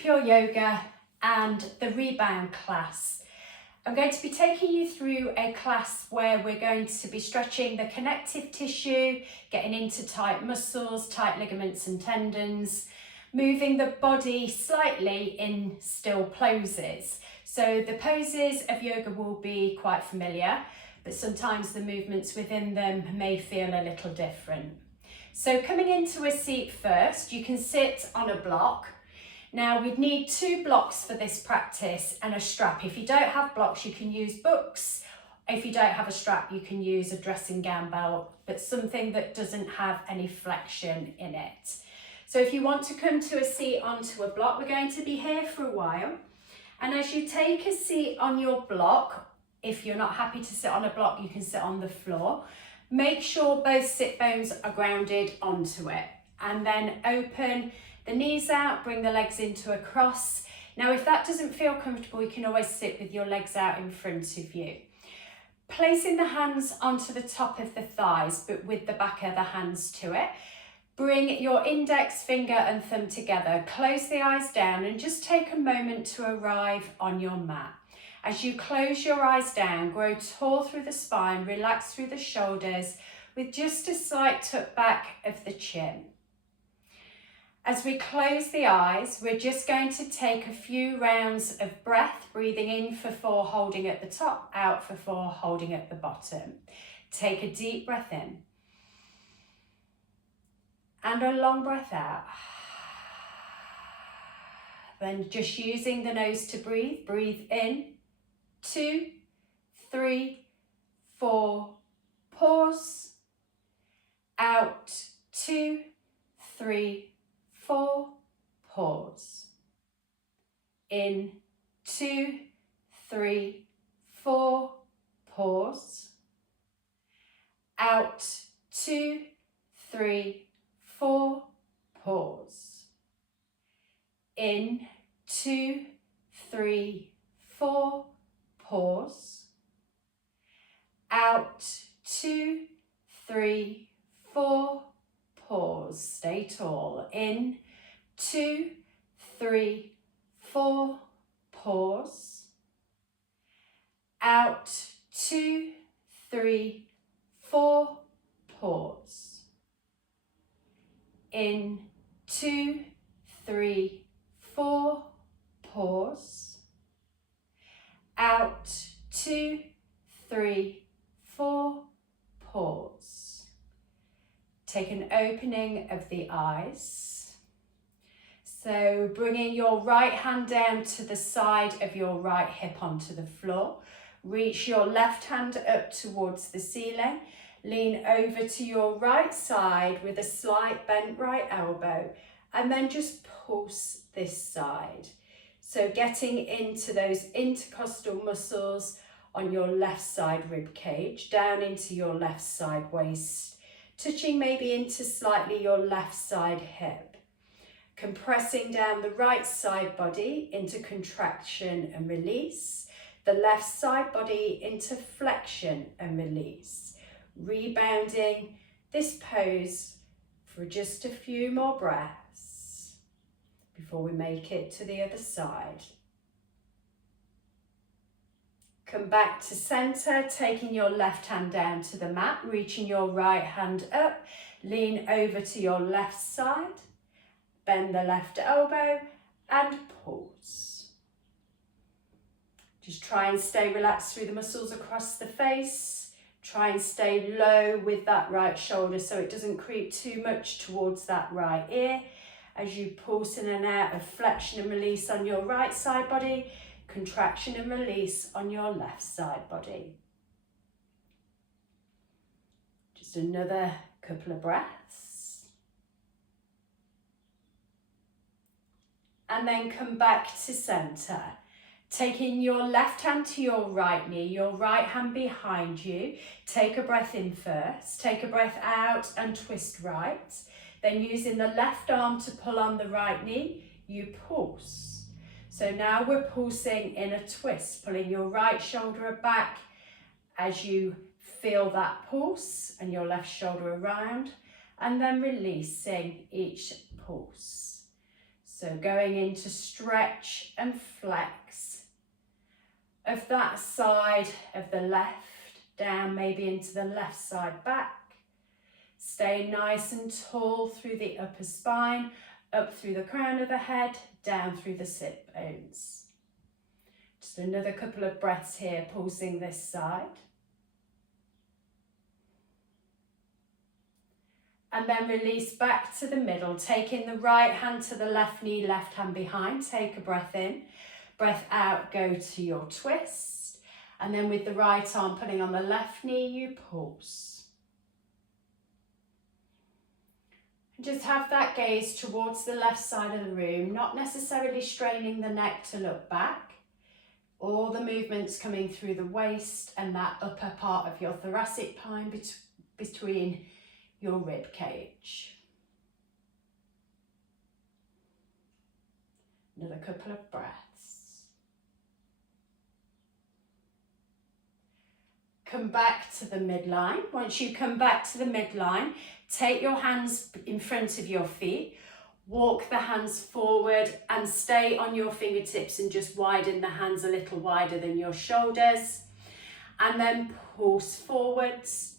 Pure Yoga and the Rebound class. I'm going to be taking you through a class where we're going to be stretching the connective tissue, getting into tight muscles, tight ligaments and tendons, moving the body slightly in still poses. So the poses of yoga will be quite familiar, but sometimes the movements within them may feel a little different. So coming into a seat first, you can sit on a block. Now we'd need 2 blocks for this practice and a strap. If you don't have blocks, you can use books. If you don't have a strap, you can use a dressing gown belt, but something that doesn't have any flexion in it. So if you want to come to a seat onto a block, we're going to be here for a while. And as you take a seat on your block, if you're not happy to sit on a block, you can sit on the floor. Make sure both sit bones are grounded onto it, and then open the knees out, bring the legs into a cross. Now, if that doesn't feel comfortable, you can always sit with your legs out in front of you. Placing the hands onto the top of the thighs, but with the back of the hands to it. Bring your index finger and thumb together, close the eyes down and just take a moment to arrive on your mat. As you close your eyes down, grow tall through the spine, relax through the shoulders with just a slight tuck back of the chin. As we close the eyes, we're just going to take a few rounds of breath, breathing in for 4, holding at the top, out for 4, holding at the bottom. Take a deep breath in. And a long breath out. Then just using the nose to breathe. Breathe in. 2, 3, 4. Pause. Out. 2, 3, 4. Pause. In. 2, 3, 4. Pause. Out. 2, 3, 4. Pause. In. 2, 3, 4. Pause. Out. 2, 3, 4. Pause. Stay tall. In. 2, 3, 4. Pause. Out. 2, 3, 4. Pause. In. 2, 3, 4. Pause. Out. 2, 3, 4. Pause. Take an opening of the eyes. So bringing your right hand down to the side of your right hip onto the floor. Reach your left hand up towards the ceiling. Lean over to your right side with a slight bent right elbow, and then just pulse this side. So getting into those intercostal muscles on your left side rib cage, down into your left side waist, touching maybe into slightly your left side hip. Compressing down the right side body into contraction and release, the left side body into flexion and release. Rebounding this pose for just a few more breaths before we make it to the other side. Come back to center, taking your left hand down to the mat, reaching your right hand up, lean over to your left side, bend the left elbow and pause. Just try and stay relaxed through the muscles across the face. Try and stay low with that right shoulder so it doesn't creep too much towards that right ear. As you pulse in and out of flexion and release on your right side body, contraction and release on your left side body. Just another couple of breaths. And then come back to center. Taking your left hand to your right knee, your right hand behind you. Take a breath in first, take a breath out and twist right. Then using the left arm to pull on the right knee, you pulse. So now we're pulsing in a twist, pulling your right shoulder back as you feel that pulse and your left shoulder around, and then releasing each pulse. So going into stretch and flex of that side of the left, down maybe into the left side back. Stay nice and tall through the upper spine, up through the crown of the head, down through the sit bones. Just another couple of breaths here, pulsing this side. And then release back to the middle, taking the right hand to the left knee, left hand behind. Take a breath in, breath out, go to your twist. And then with the right arm putting on the left knee, you pulse. And just have that gaze towards the left side of the room, not necessarily straining the neck to look back. All the movements coming through the waist and that upper part of your thoracic spine between your rib cage. Another couple of breaths. Come back to the midline. Once you come back to the midline, take your hands in front of your feet, walk the hands forward and stay on your fingertips and just widen the hands a little wider than your shoulders. And then pulse forwards.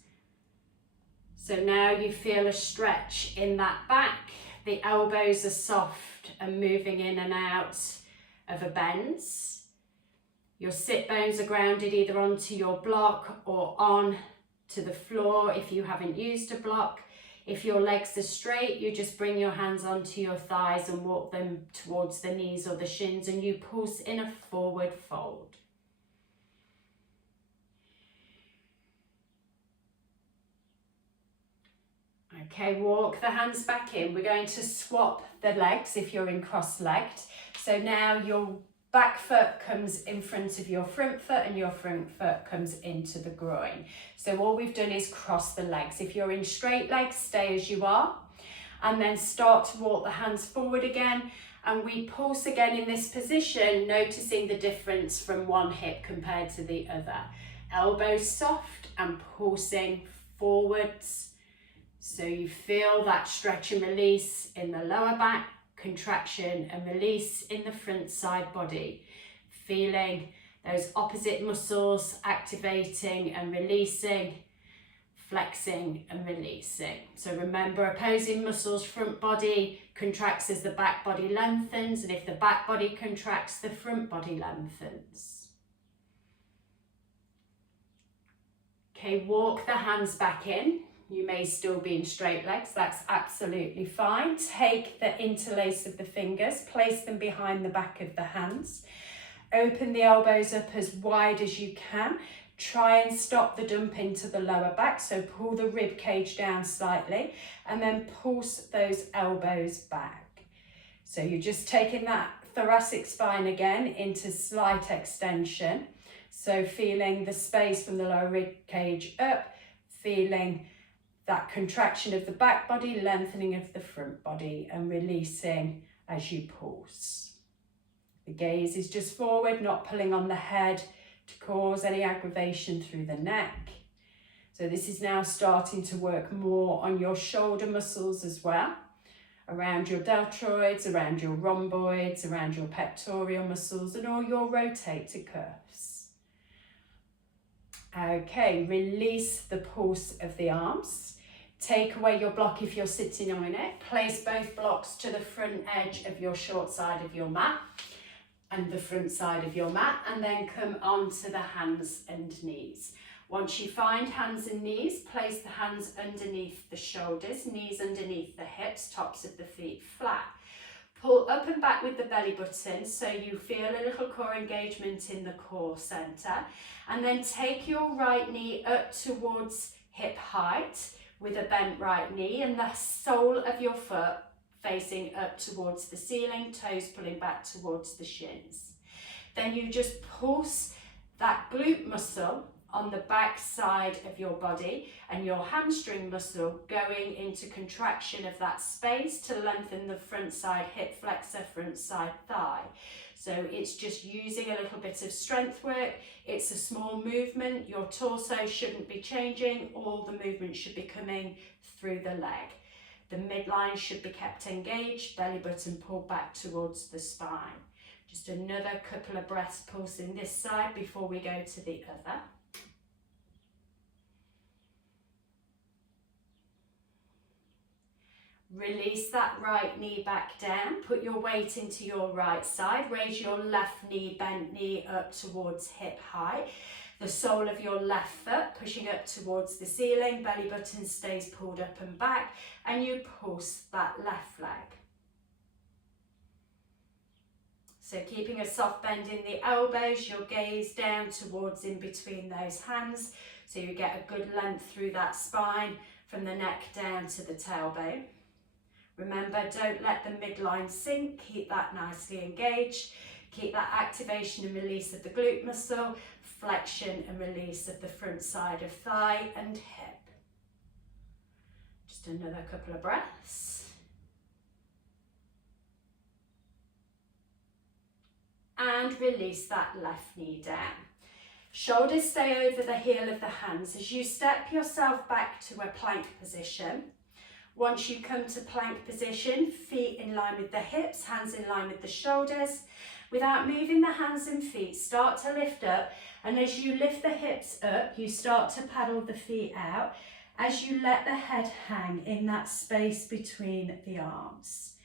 So now you feel a stretch in that back. The elbows are soft and moving in and out of a bend. Your sit bones are grounded either onto your block or on to the floor if you haven't used a block. If your legs are straight, you just bring your hands onto your thighs and walk them towards the knees or the shins, and you pulse in a forward fold. Okay, walk the hands back in. We're going to swap the legs if you're in cross-legged. So now your back foot comes in front of your front foot and your front foot comes into the groin. So all we've done is cross the legs. If you're in straight legs, stay as you are. And then start to walk the hands forward again. And we pulse again in this position, noticing the difference from one hip compared to the other. Elbows soft and pulsing forwards. So you feel that stretch and release in the lower back, contraction and release in the front side body. Feeling those opposite muscles activating and releasing, flexing and releasing. So remember, opposing muscles, front body contracts as the back body lengthens, and if the back body contracts, the front body lengthens. Okay, walk the hands back in. You may still be in straight legs, that's absolutely fine. Take the interlace of the fingers, place them behind the back of the hands. Open the elbows up as wide as you can. Try and stop the dump into the lower back, so pull the rib cage down slightly and then pulse those elbows back. So you're just taking that thoracic spine again into slight extension. So feeling the space from the lower rib cage up, feeling that contraction of the back body, lengthening of the front body, and releasing as you pulse. The gaze is just forward, not pulling on the head to cause any aggravation through the neck. So this is now starting to work more on your shoulder muscles as well, around your deltoids, around your rhomboids, around your pectoral muscles, and all your rotator cuffs. Okay, release the pulse of the arms. Take away your block if you're sitting on it. Place both blocks to the front edge of your short side of your mat and the front side of your mat, and then come onto the hands and knees. Once you find hands and knees, place the hands underneath the shoulders, knees underneath the hips, tops of the feet flat. Pull up and back with the belly button so you feel a little core engagement in the core center, and then take your right knee up towards hip height with a bent right knee and the sole of your foot facing up towards the ceiling, toes pulling back towards the shins. Then you just pulse that glute muscle on the back side of your body and your hamstring muscle going into contraction of that space to lengthen the front side hip flexor, front side thigh. So it's just using a little bit of strength work. It's a small movement. Your torso shouldn't be changing. All the movement should be coming through the leg. The midline should be kept engaged, belly button pulled back towards the spine. Just another couple of breaths pulsing this side before we go to the other. Release that right knee back down. Put your weight into your right side. Raise your left knee, bent knee up towards hip height. The sole of your left foot pushing up towards the ceiling. Belly button stays pulled up and back. And you pulse that left leg. So keeping a soft bend in the elbows, your gaze down towards in between those hands. So you get a good length through that spine from the neck down to the tailbone. Remember, don't let the midline sink, keep that nicely engaged. Keep that activation and release of the glute muscle, flexion and release of the front side of thigh and hip. Just another couple of breaths. And release that left knee down. Shoulders stay over the heel of the hands as you step yourself back to a plank position. Once you come to plank position, feet in line with the hips, hands in line with the shoulders. Without moving the hands and feet, start to lift up. And as you lift the hips up, you start to paddle the feet out as you let the head hang in that space between the arms.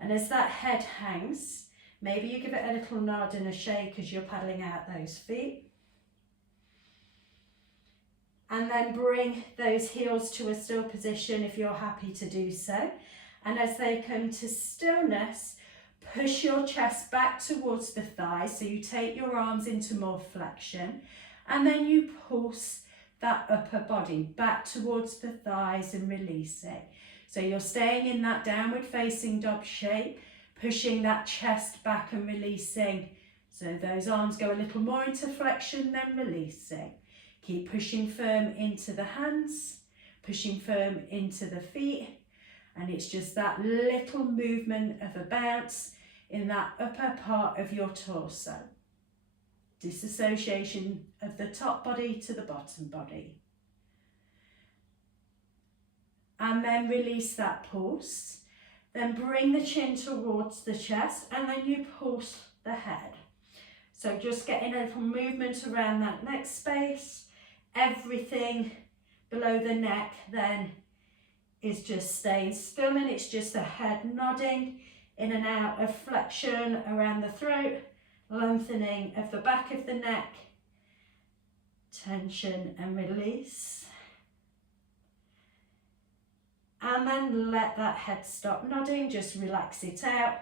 And as that head hangs, maybe you give it a little nod and a shake as you're paddling out those feet. And then bring those heels to a still position if you're happy to do so. And as they come to stillness, push your chest back towards the thighs. So you take your arms into more flexion. And then you pulse that upper body back towards the thighs and release it. So you're staying in that downward facing dog shape, pushing that chest back and releasing. So those arms go a little more into flexion, then releasing. Keep pushing firm into the hands, pushing firm into the feet. And it's just that little movement of a bounce in that upper part of your torso. Disassociation of the top body to the bottom body. And then release that pulse. Then bring the chin towards the chest and then you pulse the head. So just getting a little movement around that neck space. Everything below the neck then is just staying still and it's just the head nodding in and out of flexion around the throat, lengthening of the back of the neck, tension and release. And then let that head stop nodding, just relax it out.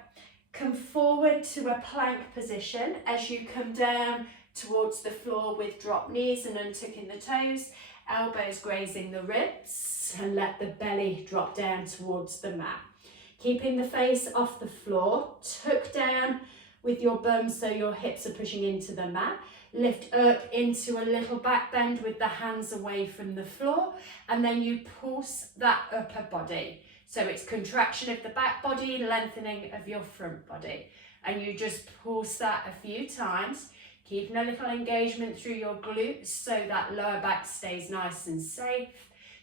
Come forward to a plank position as you come down towards the floor with dropped knees and untucking the toes, elbows grazing the ribs, and let the belly drop down towards the mat. Keeping the face off the floor, tuck down with your bum so your hips are pushing into the mat. Lift up into a little back bend with the hands away from the floor, and then you pulse that upper body. So it's contraction of the back body, lengthening of your front body. And you just pulse that a few times, keeping a little engagement through your glutes so that lower back stays nice and safe.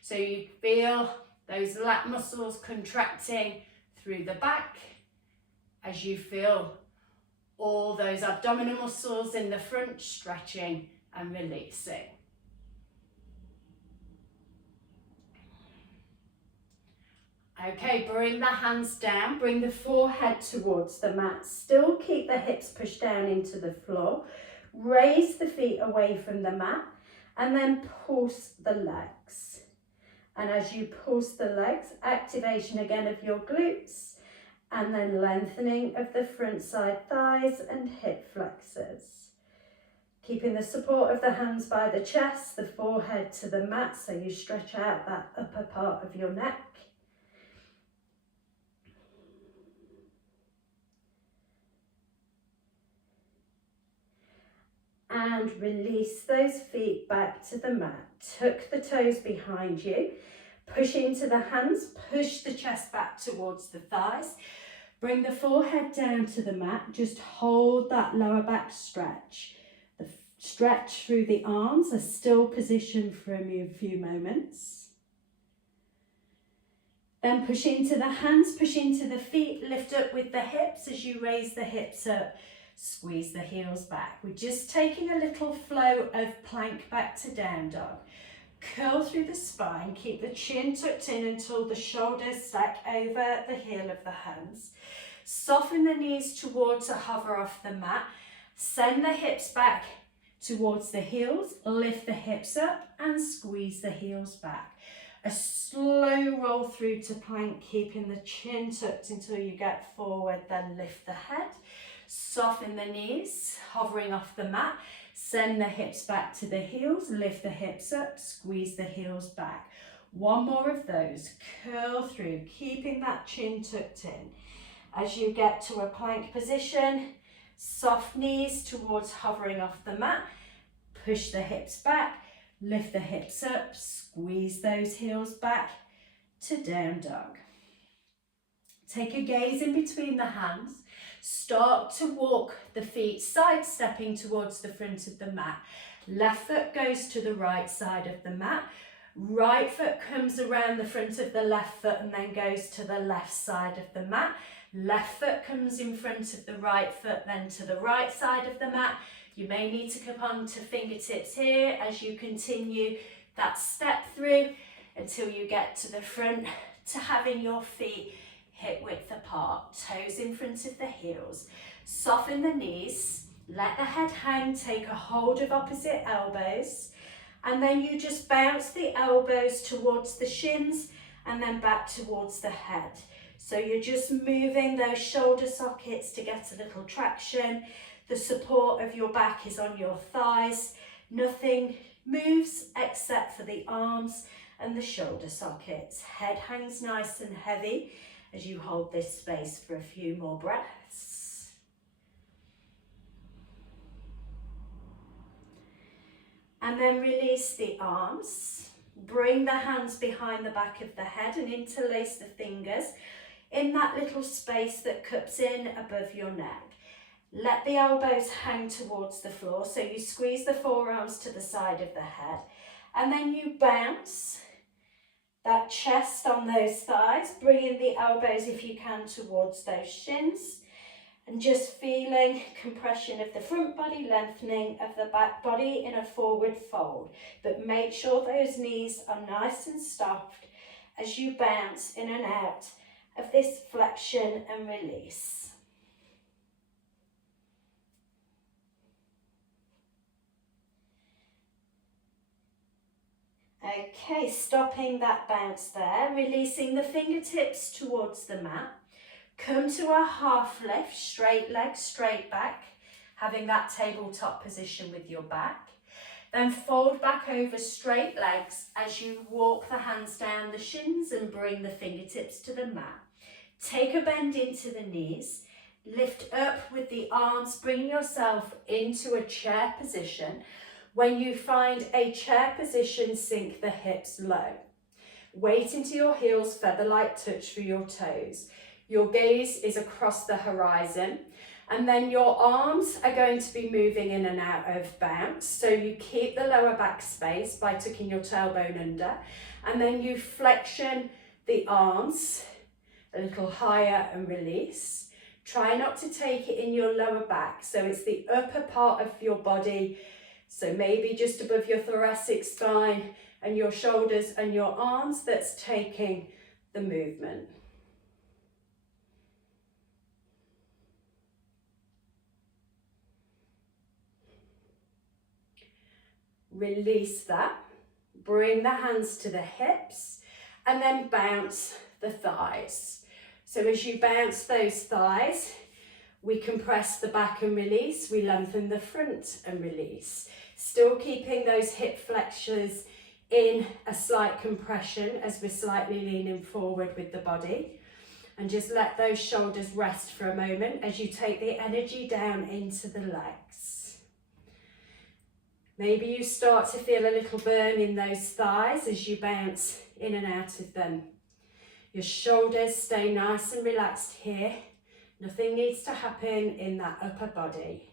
So you feel those lat muscles contracting through the back as you feel all those abdominal muscles in the front stretching and releasing. Okay, bring the hands down, bring the forehead towards the mat. Still keep the hips pushed down into the floor. Raise the feet away from the mat and then pulse the legs. And as you pulse the legs, activation again of your glutes and then lengthening of the front side thighs and hip flexors. Keeping the support of the hands by the chest, the forehead to the mat so you stretch out that upper part of your neck. And release those feet back to the mat. Tuck the toes behind you. Push into the hands. Push the chest back towards the thighs. Bring the forehead down to the mat. Just hold that lower back stretch. The stretch through the arms, a still position for a few moments. Then push into the hands, push into the feet, lift up with the hips. As you raise the hips up, squeeze the heels back. We're just taking a little flow of plank back to down dog. Curl through the spine, keep the chin tucked in until the shoulders stack over the heel of the hands. Soften the knees towards a hover off the mat. Send the hips back towards the heels, lift the hips up and squeeze the heels back. A slow roll through to plank, keeping the chin tucked until you get forward, then lift the head. Soften the knees, hovering off the mat. Send the hips back to the heels, lift the hips up, squeeze the heels back. One more of those. Curl through, keeping that chin tucked in. As you get to a plank position, soft knees towards hovering off the mat. Push the hips back. Lift the hips up, squeeze those heels back to down dog. Take a gaze in between the hands. Start to walk the feet, sidestepping towards the front of the mat. Left foot goes to the right side of the mat. Right foot comes around the front of the left foot and then goes to the left side of the mat. Left foot comes in front of the right foot, then to the right side of the mat. You may need to come onto fingertips here as you continue that step through until you get to the front, to having your feet hip width apart, toes in front of the heels. Soften the knees, let the head hang, take a hold of opposite elbows, and then you just bounce the elbows towards the shins and then back towards the head. So you're just moving those shoulder sockets to get a little traction. The support of your back is on your thighs. Nothing moves except for the arms and the shoulder sockets. Head hangs nice and heavy as you hold this space for a few more breaths. And then release the arms. Bring the hands behind the back of the head and interlace the fingers in that little space that cups in above your neck. Let the elbows hang towards the floor, so you squeeze the forearms to the side of the head, and then you bounce that chest on those thighs, bringing the elbows, if you can, towards those shins, and just feeling compression of the front body, lengthening of the back body in a forward fold. But make sure those knees are nice and soft as you bounce in and out of this flexion and release. Okay, stopping that bounce there, releasing the fingertips towards the mat. Come to a half lift, straight legs, straight back, having that tabletop position with your back. Then fold back over straight legs as you walk the hands down the shins and bring the fingertips to the mat. Take a bend into the knees, lift up with the arms, bring yourself into a chair position. When you find a chair position, sink the hips low. Weight into your heels, feather-like touch for your toes. Your gaze is across the horizon, and then your arms are going to be moving in and out of bounce. So you keep the lower back space by tucking your tailbone under, and then you flexion the arms a little higher and release. Try not to take it in your lower back, so it's the upper part of your body. So maybe just above your thoracic spine and your shoulders and your arms that's taking the movement. Release that. Bring the hands to the hips and then bounce the thighs. So as you bounce those thighs, we compress the back and release. We lengthen the front and release. Still keeping those hip flexors in a slight compression as we're slightly leaning forward with the body. And just let those shoulders rest for a moment as you take the energy down into the legs. Maybe you start to feel a little burn in those thighs as you bounce in and out of them. Your shoulders stay nice and relaxed here. Nothing needs to happen in that upper body.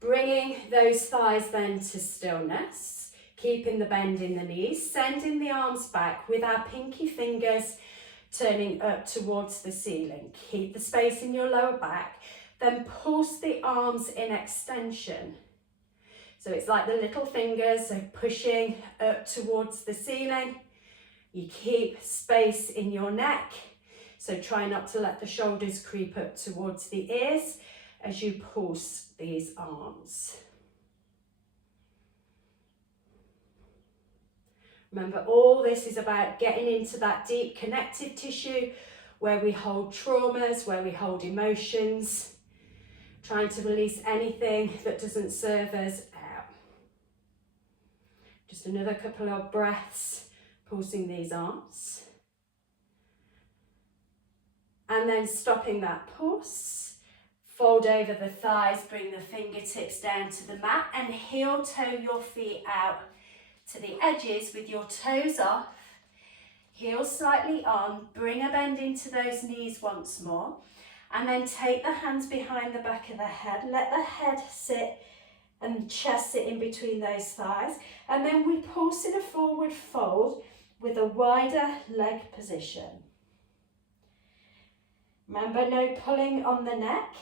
Bringing those thighs then to stillness. Keeping the bend in the knees, sending the arms back with our pinky fingers turning up towards the ceiling. Keep the space in your lower back, then pulse the arms in extension. So it's like the little fingers are pushing up towards the ceiling. You keep space in your neck, so try not to let the shoulders creep up towards the ears as you pulse these arms. Remember, all this is about getting into that deep connective tissue where we hold traumas, where we hold emotions, trying to release anything that doesn't serve us out. Just another couple of breaths, pulsing these arms. And then stopping that pulse, fold over the thighs, bring the fingertips down to the mat and heel toe your feet out to the edges with your toes off, heels slightly on, bring a bend into those knees once more, and then take the hands behind the back of the head, let the head sit and the chest sit in between those thighs, and then we pulse in a forward fold with a wider leg position. Remember, no pulling on the neck.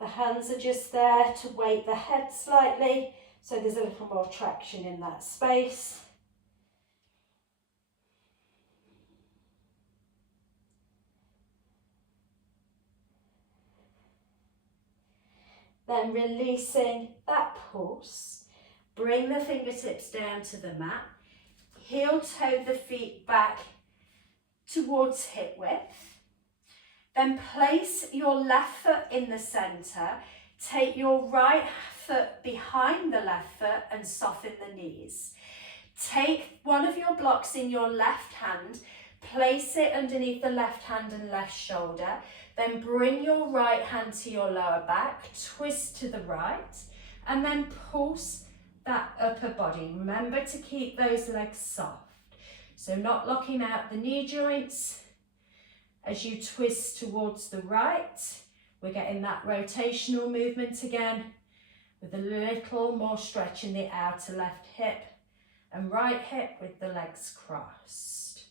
The hands are just there to weight the head slightly, so there's a little more traction in that space. Then releasing that pulse, bring the fingertips down to the mat, heel toe the feet back towards hip width. Then place your left foot in the centre, take your right foot behind the left foot and soften the knees. Take one of your blocks in your left hand, place it underneath the left hand and left shoulder, then bring your right hand to your lower back, twist to the right, and then pulse that upper body. Remember to keep those legs soft, so not locking out the knee joints. As you twist towards the right, we're getting that rotational movement again, with a little more stretch in the outer left hip and right hip with the legs crossed.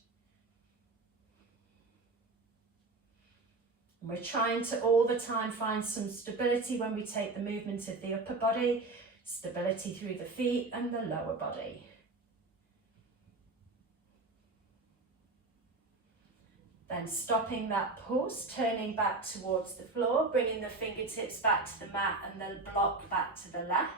And we're trying to all the time find some stability when we take the movement of the upper body, stability through the feet and the lower body. Then stopping that pulse, turning back towards the floor, bringing the fingertips back to the mat and the block back to the left.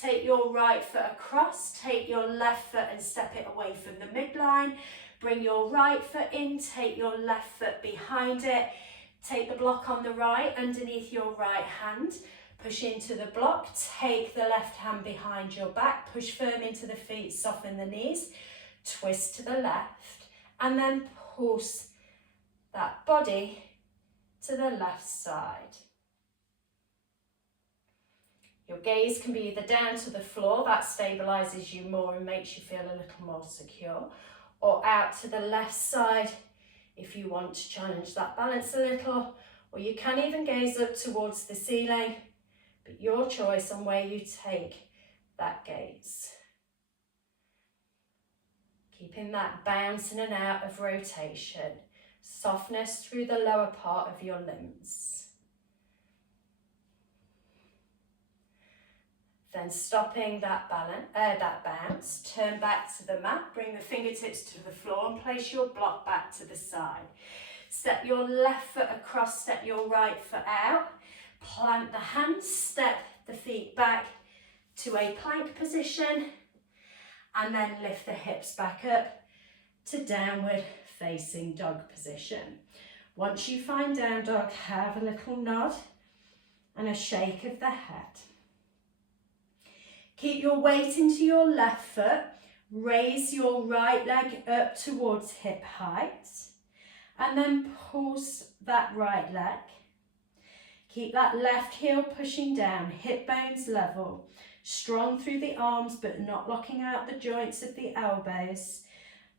Take your right foot across, take your left foot and step it away from the midline. Bring your right foot in, take your left foot behind it. Take the block on the right underneath your right hand. Push into the block, take the left hand behind your back, push firm into the feet, soften the knees, twist to the left, and then pulse that body to the left side. Your gaze can be either down to the floor, that stabilizes you more and makes you feel a little more secure, or out to the left side if you want to challenge that balance a little, or you can even gaze up towards the ceiling, but your choice on where you take that gaze. Keeping that bounce in and out of rotation, softness through the lower part of your limbs. Then stopping that bounce, turn back to the mat, bring the fingertips to the floor and place your block back to the side. Step your left foot across, step your right foot out, plant the hands, step the feet back to a plank position, and then lift the hips back up to downward facing dog position. Once you find down dog, have a little nod and a shake of the head. Keep your weight into your left foot, raise your right leg up towards hip height, and then pulse that right leg. Keep that left heel pushing down, hip bones level, strong through the arms but not locking out the joints of the elbows.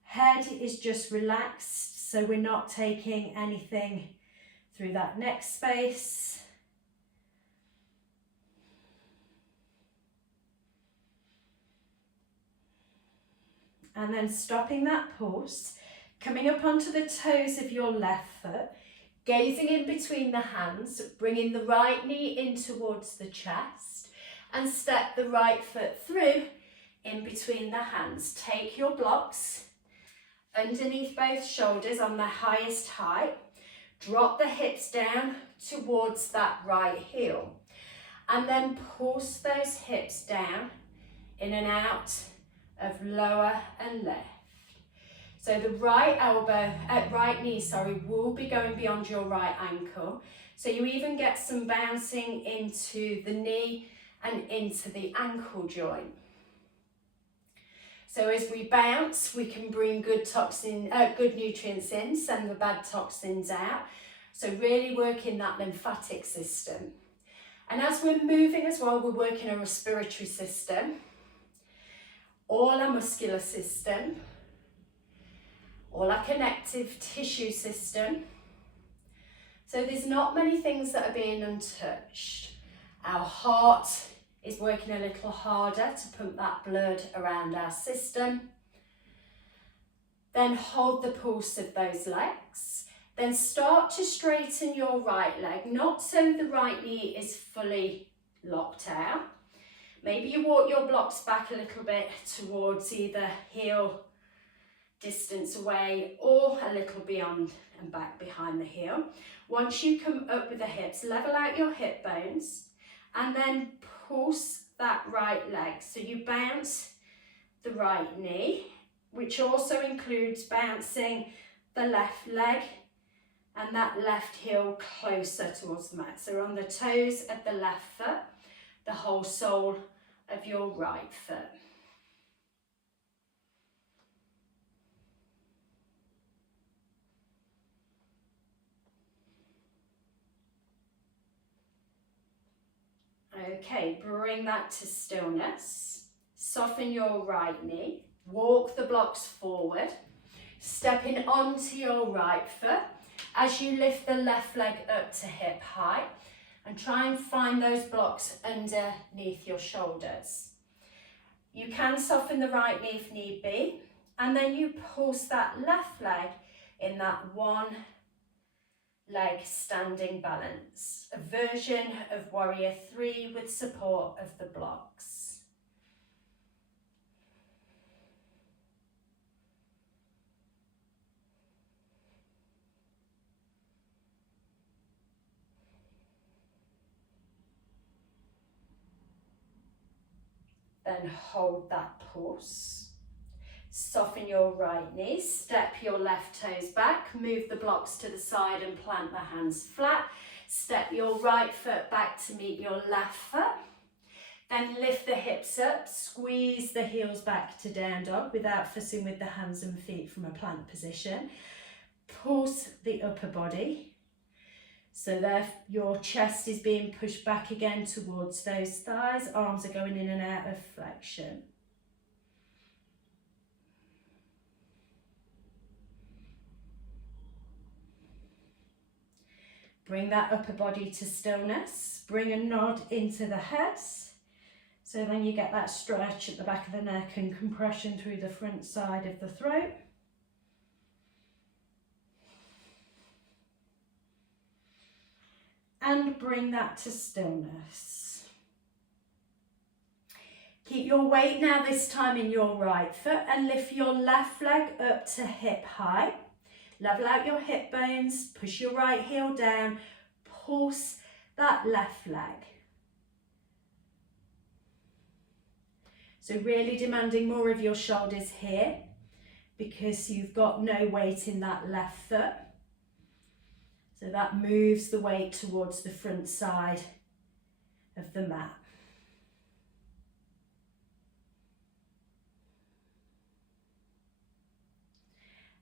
Head is just relaxed, so we're not taking anything through that neck space. And then stopping that pulse, coming up onto the toes of your left foot, gazing in between the hands, bringing the right knee in towards the chest, and step the right foot through in between the hands. Take your blocks underneath both shoulders on the highest height. Drop the hips down towards that right heel. And then pulse those hips down in and out of lower and left. So the right knee will be going beyond your right ankle. So you even get some bouncing into the knee and into the ankle joint. So as we bounce, we can bring good nutrients in, send the bad toxins out. So really working that lymphatic system. And as we're moving as well, we're working our respiratory system, all our muscular system, all our connective tissue system. So there's not many things that are being untouched. Our heart is working a little harder to pump that blood around our system. Then hold the pulse of those legs. Then start to straighten your right leg, not so the right knee is fully locked out. Maybe you walk your blocks back a little bit towards either heel distance away or a little beyond and back behind the heel. Once you come up with the hips, level out your hip bones and then pulse that right leg. So you bounce the right knee, which also includes bouncing the left leg and that left heel closer towards the mat. So on the toes of the left foot, the whole sole of your right foot. Okay, bring that to stillness. Soften your right knee. Walk the blocks forward. Stepping onto your right foot as you lift the left leg up to hip height. And try and find those blocks underneath your shoulders. You can soften the right knee if need be. And then you pulse that left leg in that one leg standing balance. A version of Warrior 3 with support of the blocks. Then hold that pulse. Soften your right knee, step your left toes back, move the blocks to the side and plant the hands flat. Step your right foot back to meet your left foot. Then lift the hips up, squeeze the heels back to down dog without fussing with the hands and feet from a plank position. Pulse the upper body. So there, your chest is being pushed back again towards those thighs, arms are going in and out of flexion. Bring that upper body to stillness. Bring a nod into the head. So then you get that stretch at the back of the neck and compression through the front side of the throat. And bring that to stillness. Keep your weight now this time in your right foot and lift your left leg up to hip height. Level out your hip bones, push your right heel down, pulse that left leg. So really demanding more of your shoulders here because you've got no weight in that left foot. So that moves the weight towards the front side of the mat.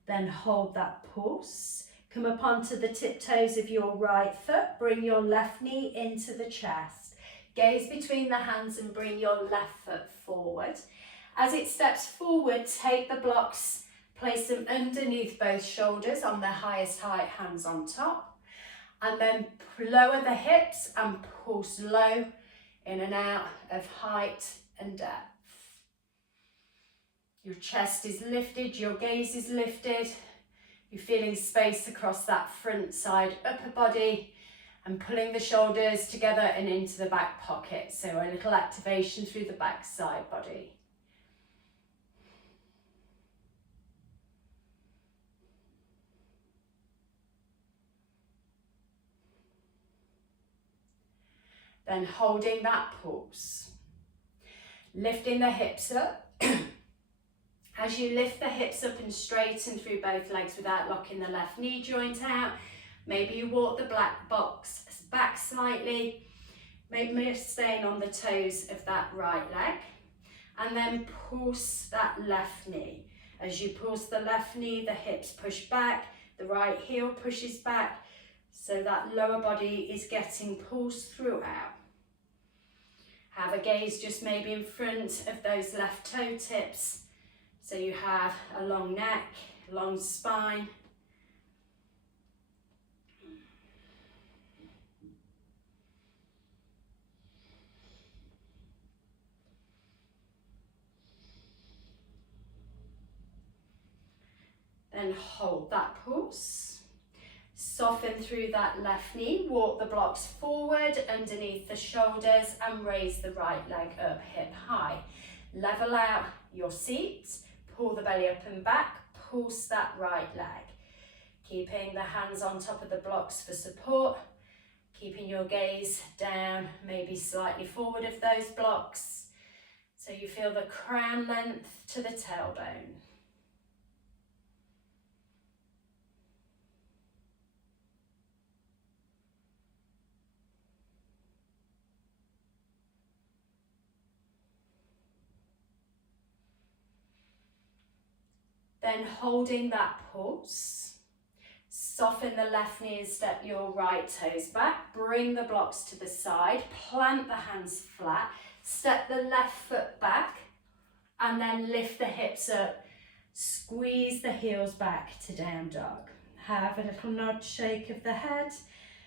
Then hold that pulse. Come up onto the tiptoes of your right foot. Bring your left knee into the chest. Gaze between the hands and bring your left foot forward. As it steps forward, take the blocks, place them underneath both shoulders on their highest height, hands on top. And then lower the hips and pulse low in and out of height and depth. Your chest is lifted, your gaze is lifted. You're feeling space across that front side upper body and pulling the shoulders together and into the back pocket. So a little activation through the back side body. Then holding that pulse. Lifting the hips up. As you lift the hips up and straighten through both legs without locking the left knee joint out, maybe you walk the black box back slightly, maybe staying on the toes of that right leg, and then pulse that left knee. As you pulse the left knee, the hips push back, the right heel pushes back, so that lower body is getting pulsed throughout. Have a gaze just maybe in front of those left toe tips, so you have a long neck, long spine. Then hold that pulse. Soften through that left knee, walk the blocks forward underneath the shoulders and raise the right leg up hip high. Level out your seat, pull the belly up and back, pulse that right leg. Keeping the hands on top of the blocks for support, keeping your gaze down, maybe slightly forward of those blocks, so you feel the crown length to the tailbone. Then holding that pulse, soften the left knee and step your right toes back. Bring the blocks to the side, plant the hands flat, step the left foot back, and then lift the hips up. Squeeze the heels back to down dog. Have a little nod shake of the head,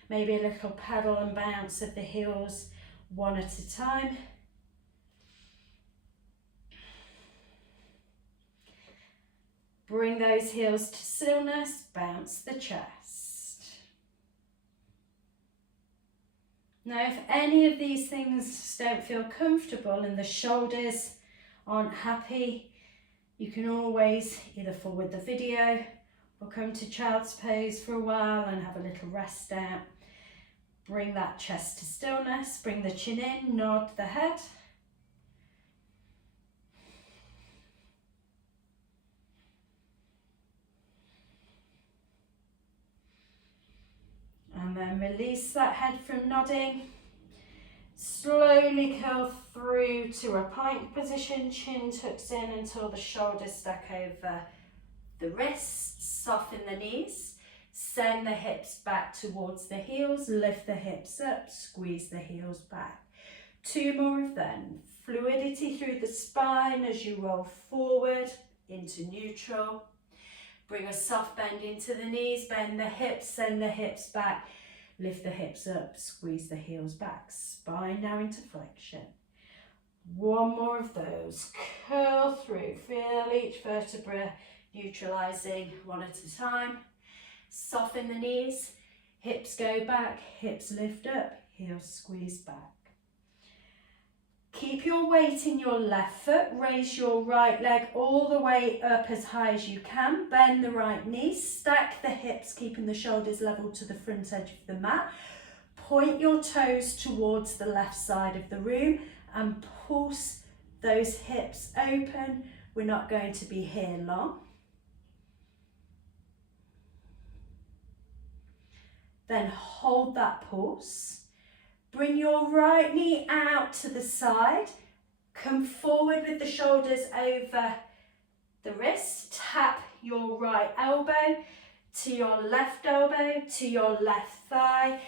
maybe a little pedal and bounce of the heels one at a time. Bring those heels to stillness, bounce the chest. Now, if any of these things don't feel comfortable and the shoulders aren't happy, you can always either forward the video or come to child's pose for a while and have a little rest out. Bring that chest to stillness, bring the chin in, nod the head. And then release that head from nodding. Slowly curl through to a plank position, chin tucks in until the shoulders stack over the wrists. Soften the knees, send the hips back towards the heels, lift the hips up, squeeze the heels back. 2 more of them. Fluidity through the spine as you roll forward into neutral. Bring a soft bend into the knees, bend the hips, send the hips back, lift the hips up, squeeze the heels back. Spine now into flexion. 1 more of those. Curl through, feel each vertebra neutralizing one at a time. Soften the knees, hips go back, hips lift up, heels squeeze back. Keep your weight in your left foot, raise your right leg all the way up as high as you can, bend the right knee, stack the hips, keeping the shoulders level to the front edge of the mat. Point your toes towards the left side of the room and pulse those hips open. We're not going to be here long. Then hold that pulse. Bring your right knee out to the side. Come forward with the shoulders over the wrist. Tap your right elbow to your left elbow, to your left thigh.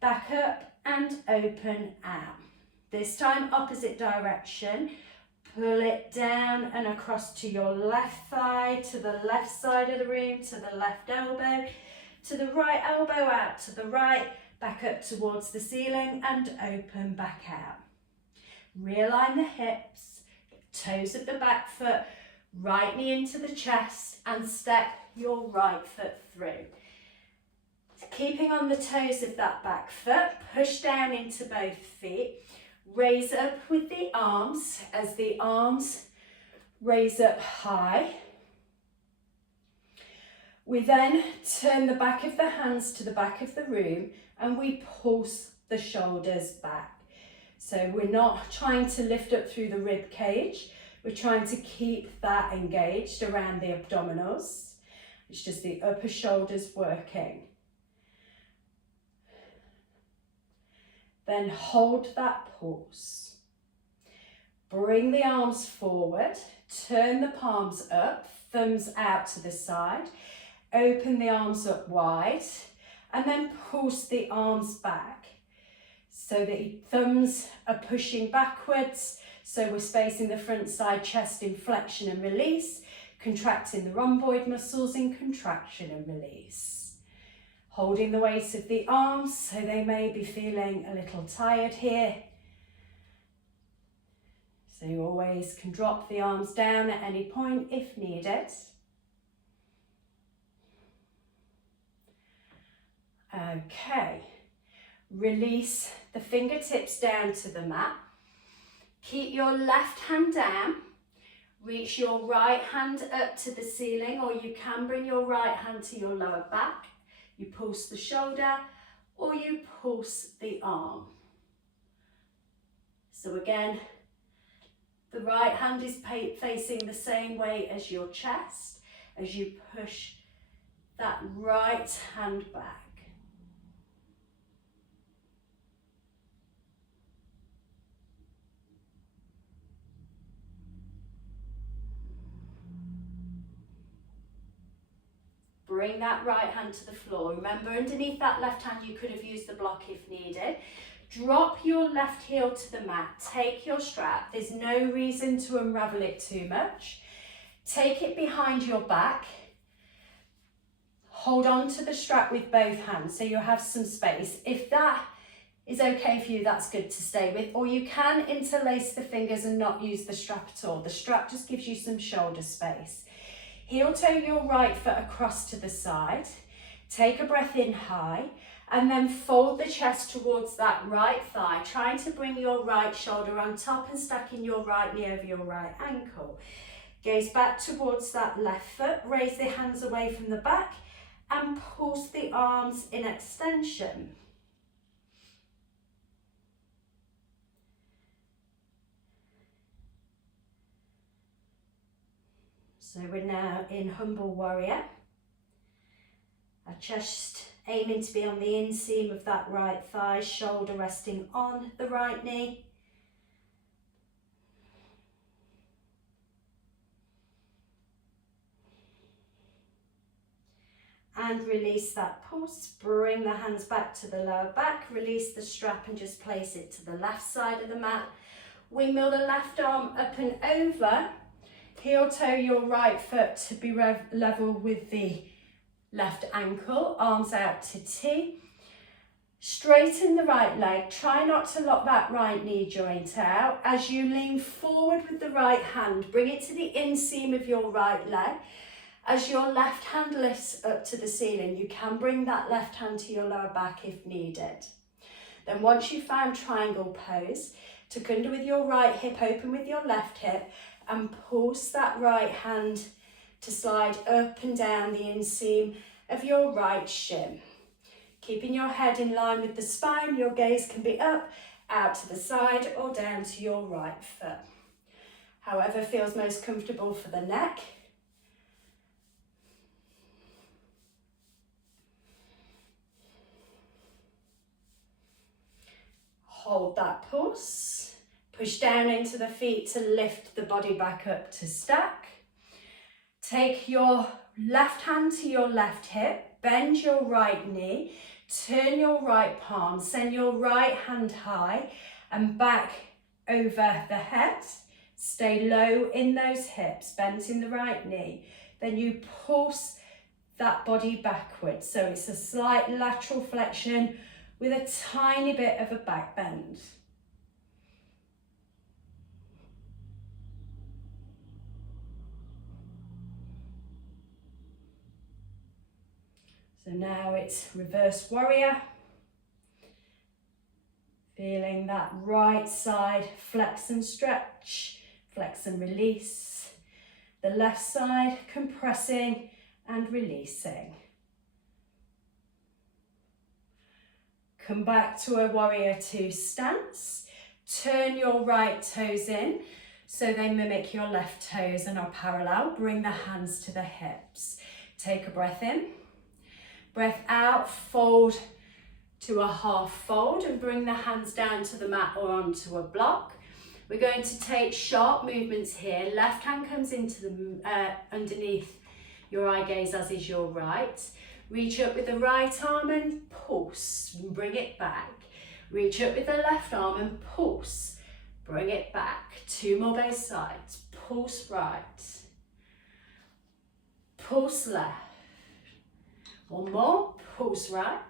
Back up and open out. This time opposite direction. Pull it down and across to your left thigh, to the left side of the room, to the left elbow, to the right elbow, out to the right, back up towards the ceiling and open back out. Realign the hips, toes of the back foot, Right knee into the chest and step your right foot through. Keeping on the toes of that back foot, push down into both feet. Raise up with the arms as the arms raise up high. We then turn the back of the hands to the back of the room and we pulse the shoulders back. So we're not trying to lift up through the rib cage. We're trying to keep that engaged around the abdominals. It's just the upper shoulders working. Then hold that pulse. Bring the arms forward, turn the palms up, thumbs out to the side, open the arms up wide, and then pulse the arms back. So the thumbs are pushing backwards, so we're spacing the front side chest in flexion and release, contracting the rhomboid muscles in contraction and release. Holding the weight of the arms, so they may be feeling a little tired here. So you always can drop the arms down at any point if needed. Okay, release the fingertips down to the mat. Keep your left hand down. Reach your right hand up to the ceiling, or you can bring your right hand to your lower back. You pulse the shoulder or you pulse the arm. So again, the right hand is facing the same way as your chest as you push that right hand back. Bring that right hand to the floor. Remember, underneath that left hand, you could have used the block if needed. Drop your left heel to the mat. Take your strap. There's no reason to unravel it too much. Take it behind your back. Hold on to the strap with both hands so you have some space. If that is okay for you, that's good to stay with. Or you can interlace the fingers and not use the strap at all. The strap just gives you some shoulder space. Heel toe your right foot across to the side. Take a breath in high and then fold the chest towards that right thigh, trying to bring your right shoulder on top and stacking your right knee over your right ankle. Gaze back towards that left foot, raise the hands away from the back and pulse the arms in extension. So we're now in humble warrior. Our chest aiming to be on the inseam of that right thigh, shoulder resting on the right knee. And release that pulse. Bring the hands back to the lower back. Release the strap and just place it to the left side of the mat. Windmill the left arm up and over. Heel toe your right foot to be level with the left ankle, arms out to T. Straighten the right leg. Try not to lock that right knee joint out. As you lean forward with the right hand, bring it to the inseam of your right leg. As your left hand lifts up to the ceiling, you can bring that left hand to your lower back if needed. Then once you've found triangle pose, tuck under with your right hip, open with your left hip, and pulse that right hand to slide up and down the inseam of your right shin. Keeping your head in line with the spine, your gaze can be up, out to the side or down to your right foot. However feels most comfortable for the neck. Hold that pulse. Push down into the feet to lift the body back up to stack. Take your left hand to your left hip, bend your right knee, turn your right palm, send your right hand high and back over the head. Stay low in those hips, bend in the right knee. Then you pulse that body backwards. So it's a slight lateral flexion with a tiny bit of a back bend. So now it's reverse warrior. Feeling that right side flex and stretch, flex and release. The left side compressing and releasing. Come back to a warrior two stance. Turn your right toes in so they mimic your left toes and are parallel. Bring the hands to the hips. Take a breath in. Breath out, fold to a half fold and bring the hands down to the mat or onto a block. We're going to take sharp movements here. Left hand comes into the underneath your eye gaze, as is your right. Reach up with the right arm and pulse, bring it back. Reach up with the left arm and pulse, bring it back. Two more both sides. Pulse right, pulse left. One more, pulse right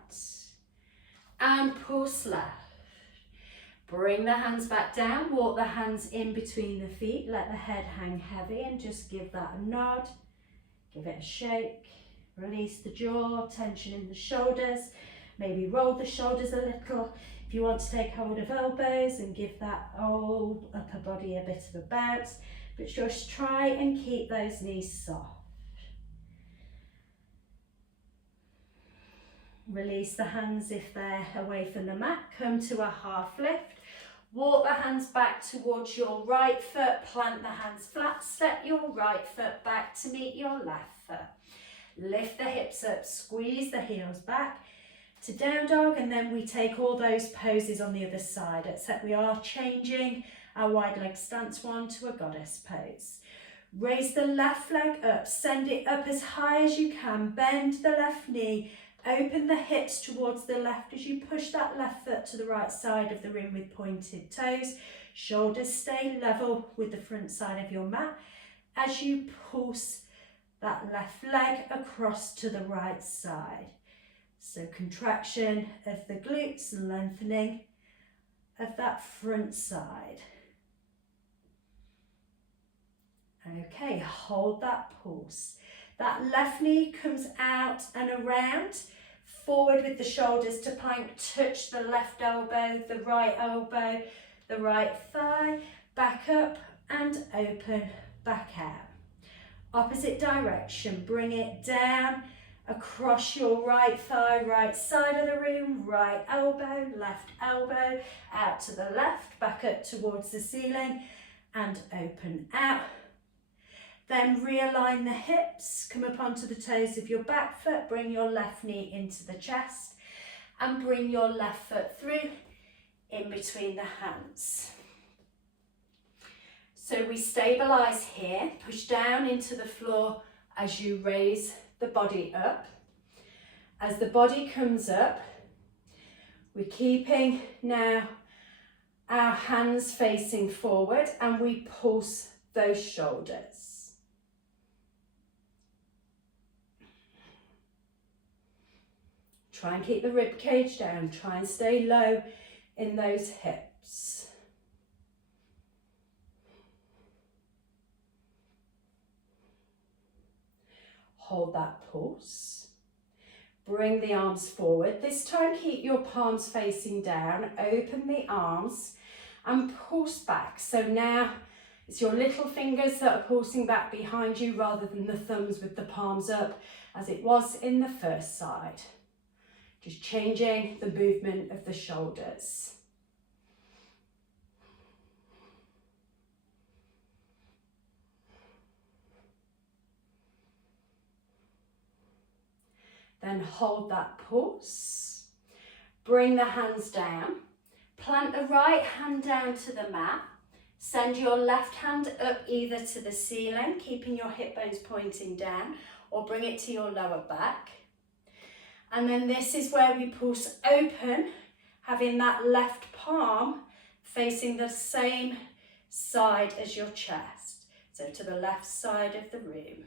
and pulse left. Bring the hands back down, walk the hands in between the feet, let the head hang heavy and just give that a nod. Give it a shake, release the jaw, tension in the shoulders, maybe roll the shoulders a little. If you want to take hold of elbows and give that whole upper body a bit of a bounce, but just try and keep those knees soft. Release the hands if they're away from the mat, come to a half lift. Walk the hands back towards your right foot, plant the hands flat, step your right foot back to meet your left foot. Lift the hips up, squeeze the heels back to down dog, and then we take all those poses on the other side, except we are changing our wide leg stance one to a goddess pose. Raise the left leg up, send it up as high as you can, bend the left knee, open the hips towards the left as you push that left foot to the right side of the room with pointed toes. Shoulders stay level with the front side of your mat as you pulse that left leg across to the right side. So contraction of the glutes and lengthening of that front side. Okay, hold that pulse. That left knee comes out and around, forward with the shoulders to plank, touch the left elbow, the right thigh, back up and open, back out. Opposite direction, bring it down, across your right thigh, right side of the room, right elbow, left elbow, out to the left, back up towards the ceiling and open out. Then realign the hips, come up onto the toes of your back foot, bring your left knee into the chest and bring your left foot through in between the hands. So we stabilise here, push down into the floor as you raise the body up. As the body comes up, we're keeping now our hands facing forward and we pulse those shoulders. Try and keep the rib cage down, try and stay low in those hips. Hold that pulse. Bring the arms forward. This time keep your palms facing down, open the arms and pulse back. So now it's your little fingers that are pulsing back behind you rather than the thumbs with the palms up as it was in the first side. Just changing the movement of the shoulders. Then hold that pulse. Bring the hands down. Plant the right hand down to the mat. Send your left hand up either to the ceiling, keeping your hip bones pointing down, or bring it to your lower back. And then this is where we pulse open, having that left palm facing the same side as your chest. So to the left side of the room.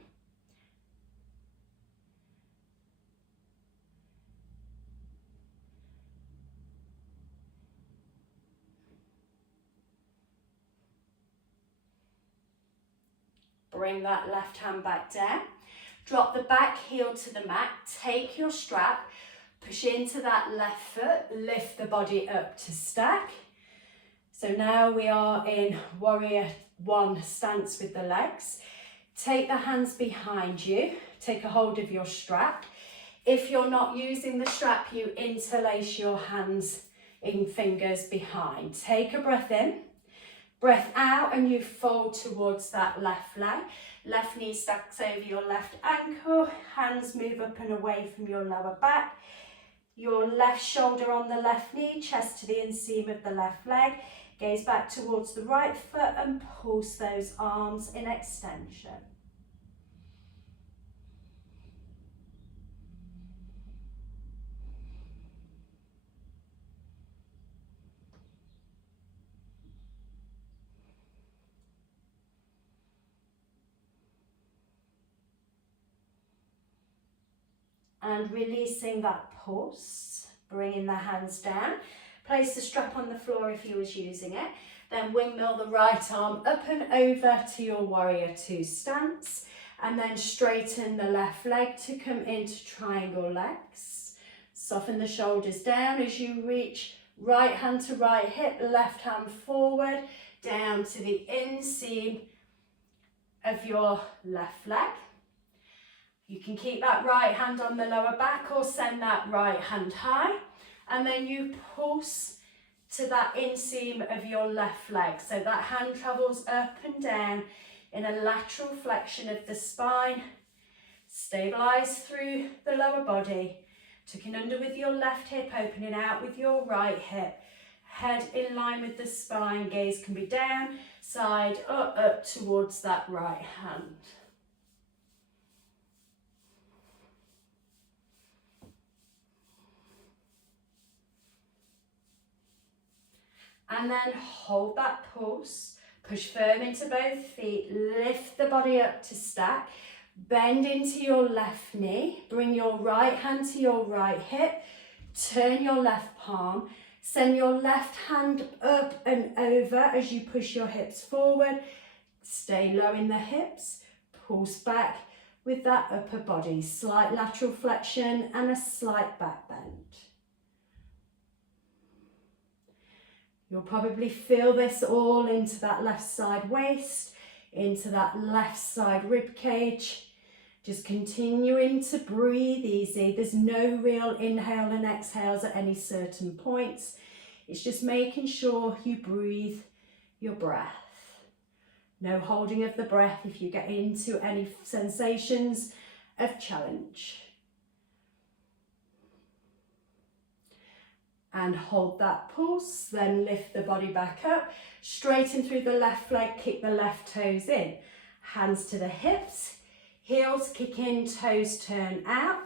Bring that left hand back down. Drop the back heel to the mat, take your strap, push into that left foot, lift the body up to stack. So now we are in warrior one stance with the legs. Take the hands behind you, take a hold of your strap. If you're not using the strap, you interlace your hands in fingers behind. Take a breath in, breath out, and you fold towards that left leg. Left knee stacks over your left ankle, hands move up and away from your lower back. Your left shoulder on the left knee, chest to the inseam of the left leg. Gaze back towards the right foot and pulse those arms in extension. And releasing that pulse, bringing the hands down. Place the strap on the floor if you was using it. Then windmill the right arm up and over to your warrior two stance. And then straighten the left leg to come into triangle legs. Soften the shoulders down as you reach right hand to right hip, left hand forward, down to the inseam of your left leg. You can keep that right hand on the lower back or send that right hand high. And then you pulse to that inseam of your left leg. So that hand travels up and down in a lateral flexion of the spine. Stabilize through the lower body. Tucking under with your left hip, opening out with your right hip. Head in line with the spine. Gaze can be down, side, or up towards that right hand. And then hold that pulse, push firm into both feet, lift the body up to stack, bend into your left knee, bring your right hand to your right hip, turn your left palm, send your left hand up and over as you push your hips forward, stay low in the hips, pulse back with that upper body, slight lateral flexion and a slight back bend. You'll probably feel this all into that left side waist, into that left side rib cage. Just continuing to breathe easy. There's no real inhale and exhales at any certain points. It's just making sure you breathe your breath. No holding of the breath if you get into any sensations of challenge. And hold that pulse, then lift the body back up, straighten through the left leg, kick the left toes in. Hands to the hips, heels kick in, toes turn out.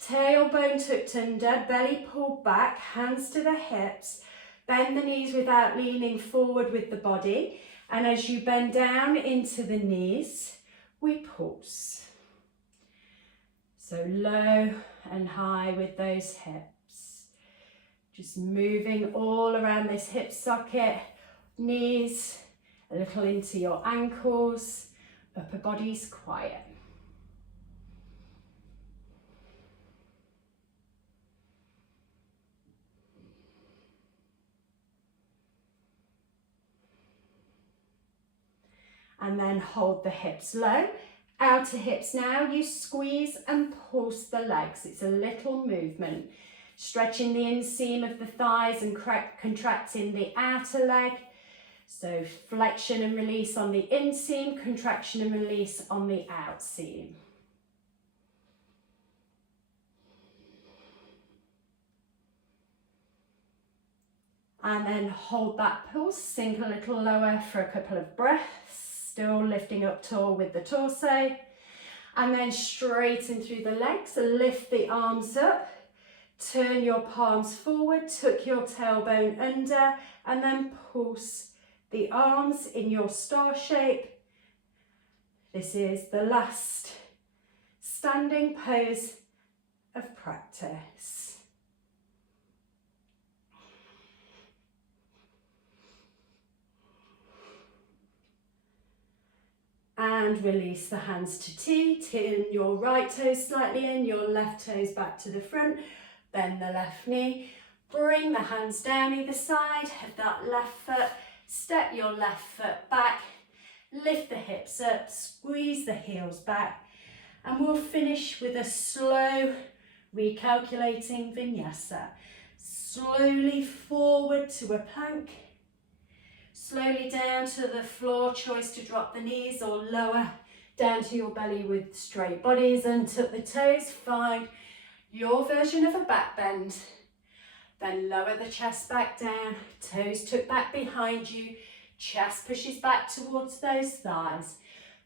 Tailbone tucked under, belly pulled back, hands to the hips. Bend the knees without leaning forward with the body. And as you bend down into the knees, we pulse. So low and high with those hips. Just moving all around this hip socket, knees, a little into your ankles, upper body's quiet. And then hold the hips low. Outer hips now, you squeeze and pulse the legs. It's a little movement. Stretching the inseam of the thighs and contracting the outer leg. So flexion and release on the inseam, contraction and release on the outseam. And then hold that pulse, sink a little lower for a couple of breaths, still lifting up tall with the torso. And then straighten through the legs, lift the arms up. Turn your palms forward, tuck your tailbone under, and then pulse the arms in your star shape. This is the last standing pose of practice. And release the hands to T. Turn your right toes slightly in, your left toes back to the front. Bend the left knee. Bring the hands down either side of that left foot. Step your left foot back. Lift the hips up. Squeeze the heels back. And we'll finish with a slow recalculating vinyasa. Slowly forward to a plank. Slowly down to the floor, choice to drop the knees or lower down to your belly with straight bodies. Untuck the toes, find your version of a back bend. Then lower the chest back down, toes tucked back behind you, chest pushes back towards those thighs.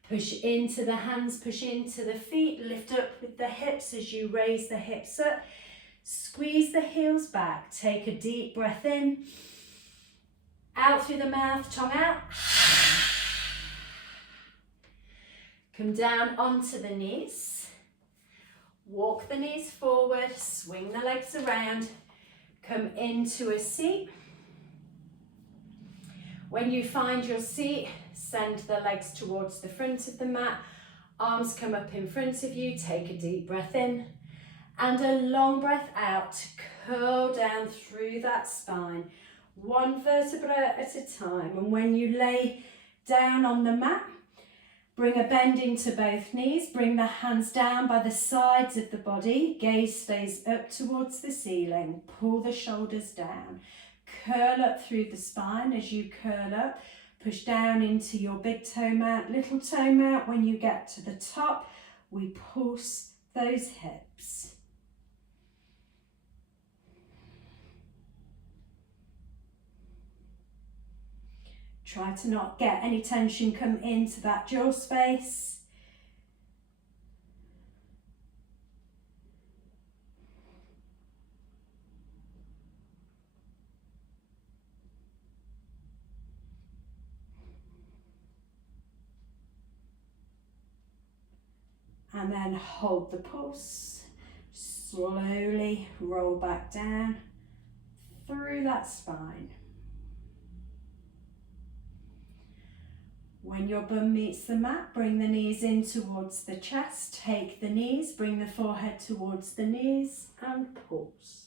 Push into the hands, push into the feet, lift up with the hips as you raise the hips up. Squeeze the heels back, take a deep breath in. Out through the mouth, tongue out. Come down onto the knees. Walk the knees forward, swing the legs around. Come into a seat. When you find your seat, send the legs towards the front of the mat. Arms come up in front of you. Take a deep breath in and a long breath out to curl down through that spine. One vertebra at a time. And when you lay down on the mat, bring a bend into both knees. Bring the hands down by the sides of the body. Gaze stays up towards the ceiling. Pull the shoulders down. Curl up through the spine as you curl up. Push down into your big toe mount, little toe mount. When you get to the top, we pulse those hips. Try to not get any tension come into that jaw space. And then hold the pulse. Slowly roll back down through that spine. When your bum meets the mat, bring the knees in towards the chest. Take the knees, bring the forehead towards the knees and pulse.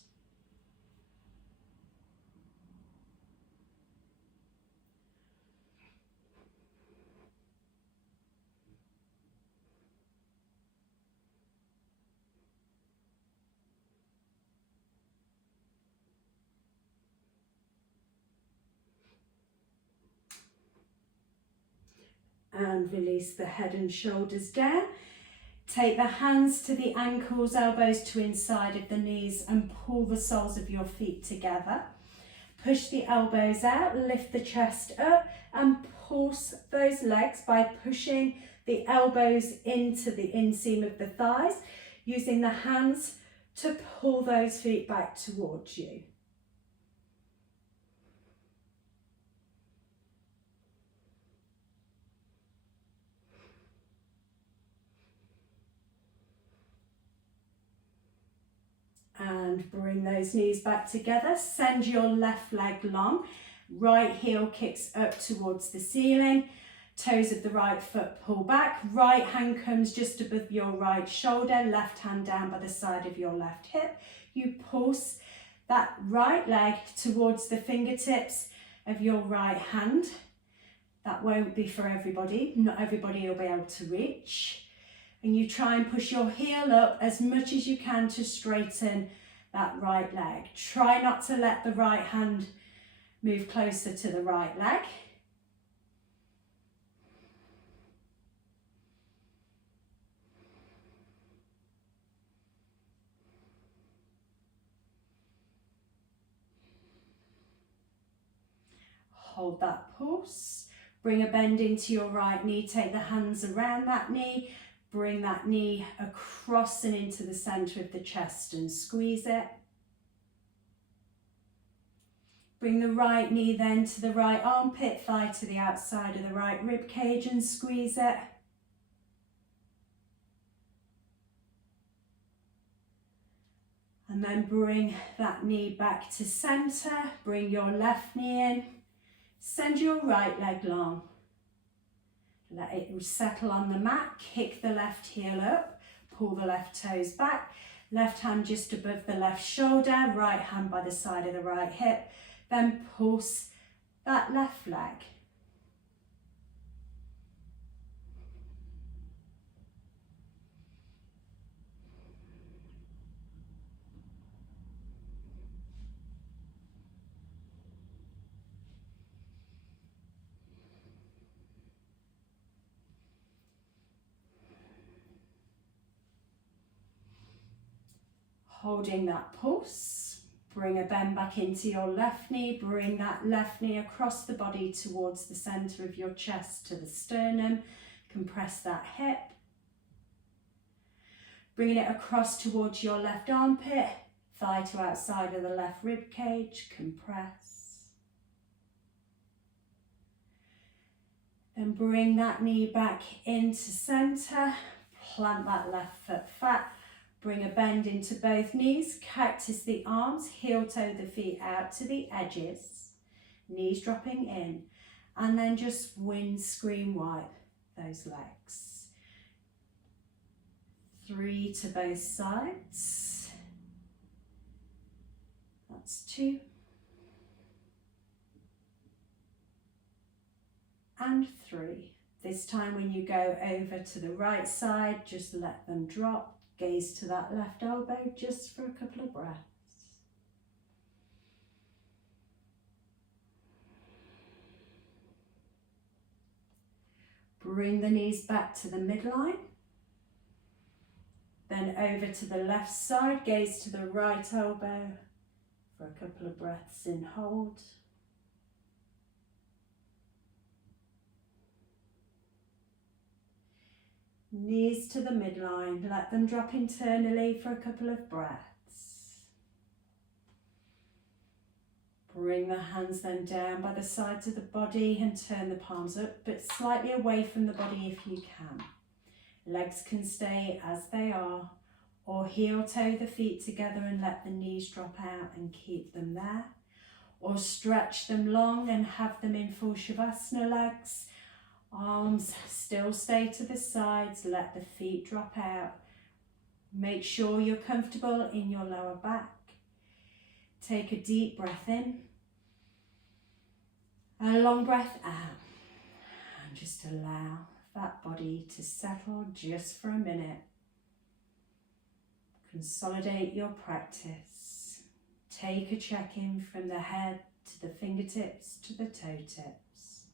And release the head and shoulders down. Take the hands to the ankles, elbows to inside of the knees and pull the soles of your feet together. Push the elbows out, lift the chest up and pulse those legs by pushing the elbows into the inseam of the thighs, using the hands to pull those feet back towards you. And bring those knees back together. Send your left leg long. Right heel kicks up towards the ceiling. Toes of the right foot pull back. Right hand comes just above your right shoulder. Left hand down by the side of your left hip. You pulse that right leg towards the fingertips of your right hand. That won't be for everybody. Not everybody will be able to reach. And you try and push your heel up as much as you can to straighten that right leg. Try not to let the right hand move closer to the right leg. Hold that pulse. Bring a bend into your right knee. Take the hands around that knee. Bring that knee across and into the center of the chest and squeeze it. Bring the right knee then to the right armpit, thigh to the outside of the right rib cage and squeeze it. And then bring that knee back to center. Bring your left knee in. Send your right leg long. Let it settle on the mat, kick the left heel up, pull the left toes back, left hand just above the left shoulder, right hand by the side of the right hip, then pulse that left leg. Holding that pulse, bring a bend back into your left knee, bring that left knee across the body towards the centre of your chest to the sternum, compress that hip, bringing it across towards your left armpit, thigh to outside of the left rib cage, compress. Then bring that knee back into centre, plant that left foot flat. Bring a bend into both knees, cactus the arms, heel toe the feet out to the edges, knees dropping in, and then just windscreen wipe those legs. 3 to both sides. That's 2. And 3. This time when you go over to the right side, just let them drop. Gaze to that left elbow just for a couple of breaths. Bring the knees back to the midline. Then over to the left side, gaze to the right elbow for a couple of breaths in hold. Knees to the midline, let them drop internally for a couple of breaths. Bring the hands then down by the sides of the body and turn the palms up, but slightly away from the body if you can. Legs can stay as they are, or heel toe the feet together and let the knees drop out and keep them there. Or stretch them long and have them in full Shavasana legs. Arms still stay to the sides, let the feet drop out. Make sure you're comfortable in your lower back. Take a deep breath in, a long breath out, and just allow that body to settle just for a minute. Consolidate your practice. Take a check-in from the head to the fingertips to the toe tips.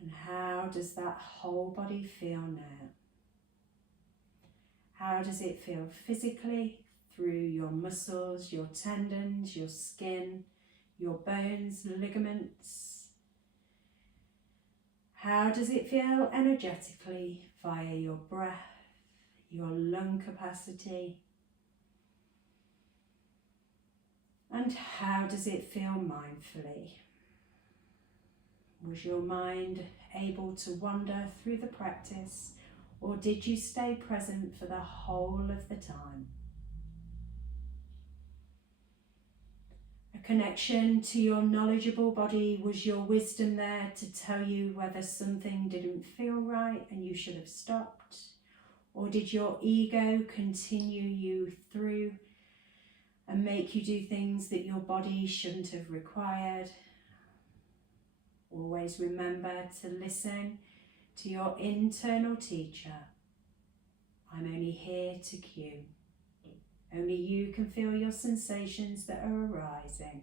And how does that whole body feel now? How does it feel physically through your muscles, your tendons, your skin, your bones, ligaments? How does it feel energetically via your breath, your lung capacity? And how does it feel mindfully? Was your mind able to wander through the practice, or did you stay present for the whole of the time? A connection to your knowledgeable body, was your wisdom there to tell you whether something didn't feel right and you should have stopped? Or did your ego continue you through and make you do things that your body shouldn't have required? Always remember to listen to your internal teacher. I'm only here to cue. Only you can feel your sensations that are arising.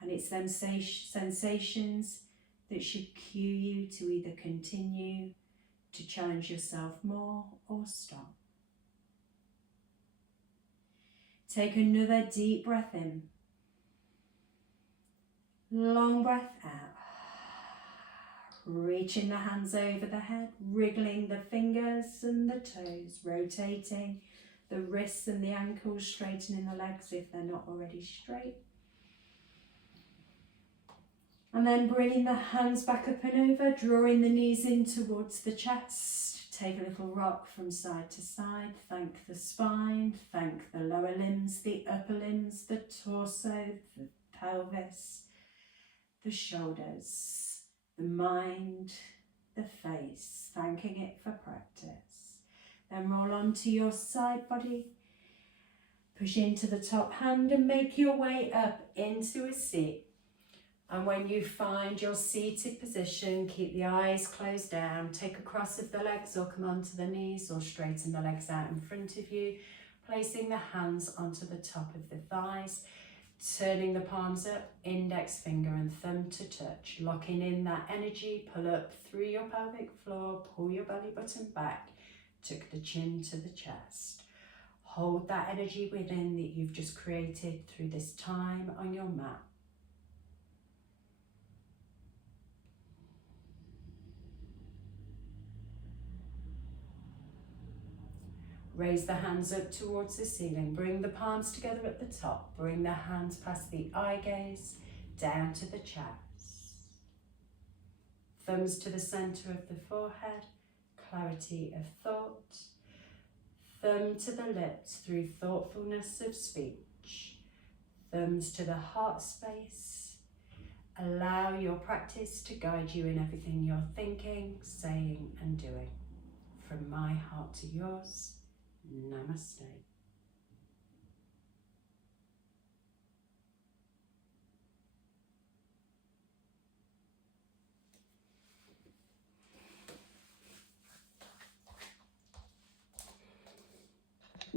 And it's them sensations that should cue you to either continue, to challenge yourself more, or stop. Take another deep breath in. Long breath out. Reaching the hands over the head, wriggling the fingers and the toes, rotating the wrists and the ankles, straightening the legs if they're not already straight. And then bringing the hands back up and over, drawing the knees in towards the chest. Take a little rock from side to side. Thank the spine, thank the lower limbs, the upper limbs, the torso, the pelvis, the shoulders, the mind, the face, thanking it for practice. Then roll onto your side body. Push into the top hand and make your way up into a seat. And when you find your seated position, keep the eyes closed down. Take a cross of the legs or come onto the knees or straighten the legs out in front of you. Placing the hands onto the top of the thighs. Turning the palms up, index finger and thumb to touch. Locking in that energy, pull up through your pelvic floor, pull your belly button back, tuck the chin to the chest. Hold that energy within that you've just created through this time on your mat. Raise the hands up towards the ceiling. Bring the palms together at the top. Bring the hands past the eye gaze, down to the chest. Thumbs to the center of the forehead, clarity of thought. Thumb to the lips through thoughtfulness of speech. Thumbs to the heart space. Allow your practice to guide you in everything you're thinking, saying and doing. From my heart to yours, Namaste.